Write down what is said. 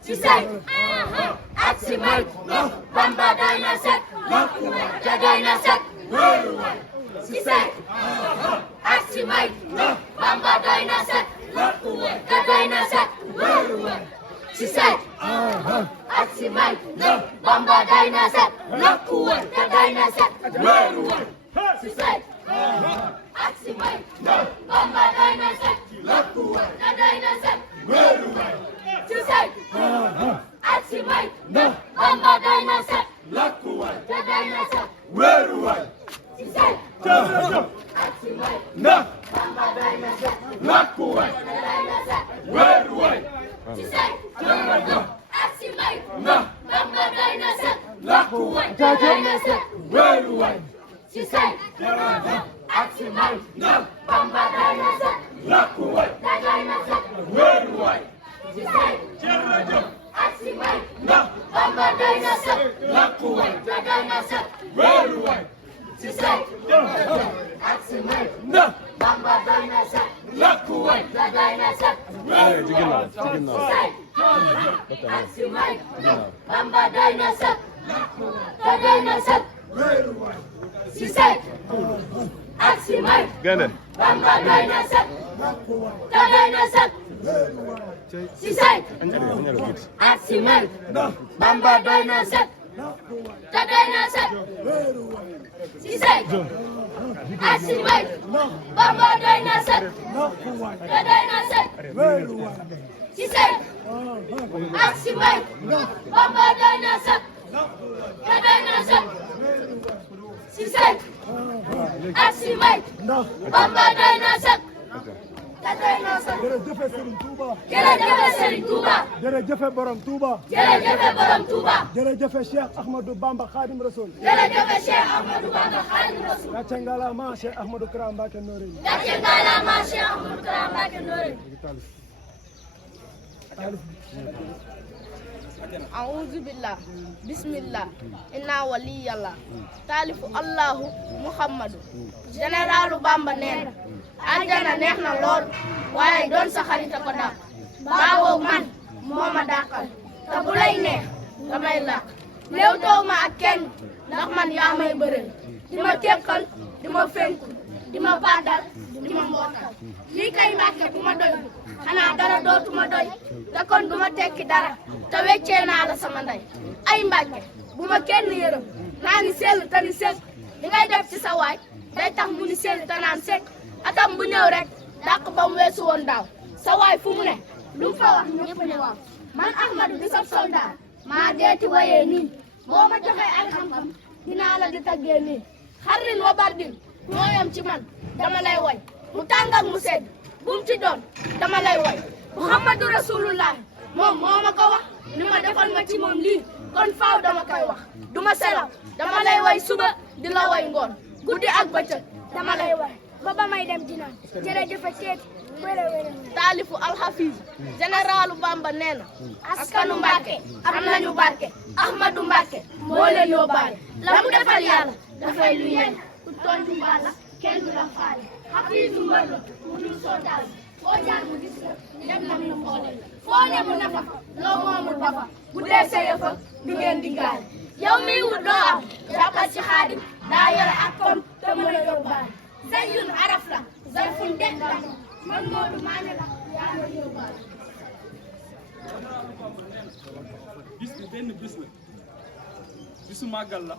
Sisay ak si may Bamba doy na sëkk te doy na sëkk Sisay ak si may Bamba doy na sëkk te doy na sëkk Sisay ak si may Bamba doy na sëkk te doy na sëkk Sisay ak si may Bamba doy na sëkk te doy na sëkk Sisay ak si may Bamba doy na sëkk te doy na sëkk Sisay ak si may Bamba doy na sëkk te doy na sëkk Sisay ak si may Bamba doy na sëkk te doy na sëkk Sisay ak si may Bamba doy na sëkk te doy na sëkk Sisay ak si may Bamba doy na sëkk te doy na sëkk Sisay ak si may Bamba doy na sëkk te doy na sëkk Sisay ak si may Bamba doy na sëkk te doy na sëkk Sisay ak si may Bamba doy na sëkk te doy na sëkk Sisay ak si may Bamba doy na sëkk te doy na sëkk Sisay ak si may Bamba doy na sëkk te doy na sëkk Sisay ak si may Bamba doy na sëkk te doy na sëkk Sisay ak si may Bamba doy na sëkk te doy na sëkk jërëjëf Serigne Touba. jërëjëf Serigne Touba. jërëjëf Borom Touba. jërëjëf Borom Touba. jërëjëf Cheikh Ahmadou Bamba Khadim Rasoul. jërëjëf Cheikh Ahmadou Bamba Khadim Rasoul. gàcce ngalaama Cheikh Ahmadou Kara Mbacké Noreyni. gàcce ngalaama Cheikh Ahmadou Kara Mbacké Noreyni. A'udhu billah bismillah inna waliyallah taalifu allahu muhammadu généralu Bamba neena aljana neex na lool waaye doon sa xarita ko dàq baawoo man moo ma dàqal te bu lay neex damay làq léew toow ma ak kenn ndax man yaa may bëreel di ma tekkal di ma fenku di ma baadal di ma mbokkal lii kay Mbàkke bu ma doy xanaa dara dootuma doy te kon du ma tekki dara te weccee naa la sama ndey ay Mbàkke bu ma kenn yërëm naa ni sell te ni sekk li ngay def ci sa waay day tax mu ni sell te naan sekk atam bu ñëw rek dàq ba mu weesu woon daaw sa waay fu mu ne lu mu fa wax ñëpp ne waaw man Ahmadou di sab soldat maa deeti wayee nii boo ma joxee ay xam-xam dinaa la di taggee nii xarrin wa bardin ñooyam ci man dama lay way mu tàng ak mu sedd bu mu ci doon dama lay way Muhammadu Rasulullah moom moo ma ko wax ni ma defal ma ci moom lii kon faaw dama koy wax du ma selaw dama lay way suba di la way ngoon guddi ak bëccëg dama lay way ba ba may dem dinaan jërëjëf ceet wér taalifu alxafiis généralu Bamba nee na askanu Mbàkke am nañu barke Ahmadu Mbàkke moo leen yóbbaale la mu defal yàlla dafay lu yéen ku tooñ ñu balla kenn du la faale xafiisu mbër la mu dul soldaal foo jaar mu gis la dem na mu xoole foo ne mu nafa loo moomul ba fa bu dee sa yëfa du ngeen di gaale yow miy wut doo am jàppal ci xaadim daa yore ak kom te mën a yóbbaale zayyun araf la zarfun dekk la man Moodu maa ne la yaa ngi yóbbaale bis bi benn bis la bisu màggal la